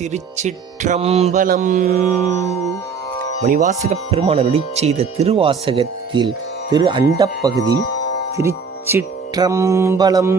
திருச்சிற்றம்பலம். மணிவாசகப் பெருமான் அருளி செய்த திருவாசகத்தில் திரு அண்டப்பகுதி திருச்சிற்றம்பலம்.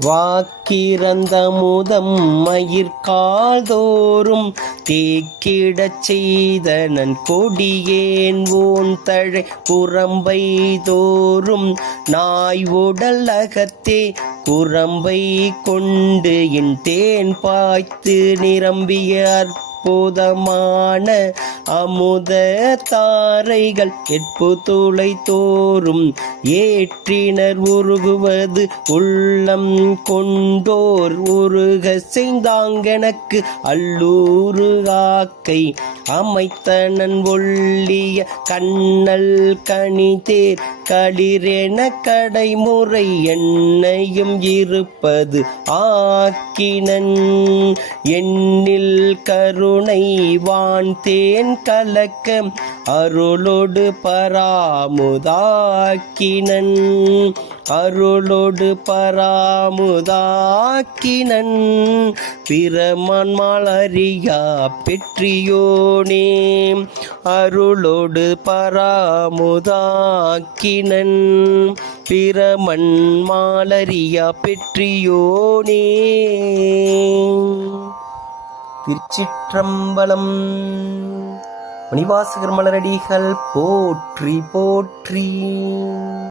வாக்கிறந்த முதம் மயிர்கால்தோறும் தேக்கிடச் செய்த நன் கொடியேன் ஓன் தழை குரம்பை தோறும் நாய் உடல் அகத்தே குரம்பை கொண்டு என் தேன் பாய்த்து நிரம்பிய அற்புதமான அமுத தாரைகள் எட்பு துளை தோறும் ஏற்றினர் உருகுவது உள்ளம் கொண்டோர் உருக செய்தாங்கெனக்கு அல்லூரு ஆக்கை அமைத்தனன் ஒள்ளிய கண்ணல் கனிதேர் களிரென கடைமுறை என்னையும் இருப்பது ஆக்கினன் எண்ணில் கருணை வான் தேன் கலக்க அருளோடு பராமுதாக்கினன் அருளோடு பராமுதாக்கினன் பிரமான்மால் அறியா பெற்றியோனே அருளோடு பராமுதாக்கினன் பிரமன்மால் அறியா பெற்றியோனே. திருச்சிற்றம்பலம். மணிவாசகர் மலரடிகள் போற்றி போற்றி.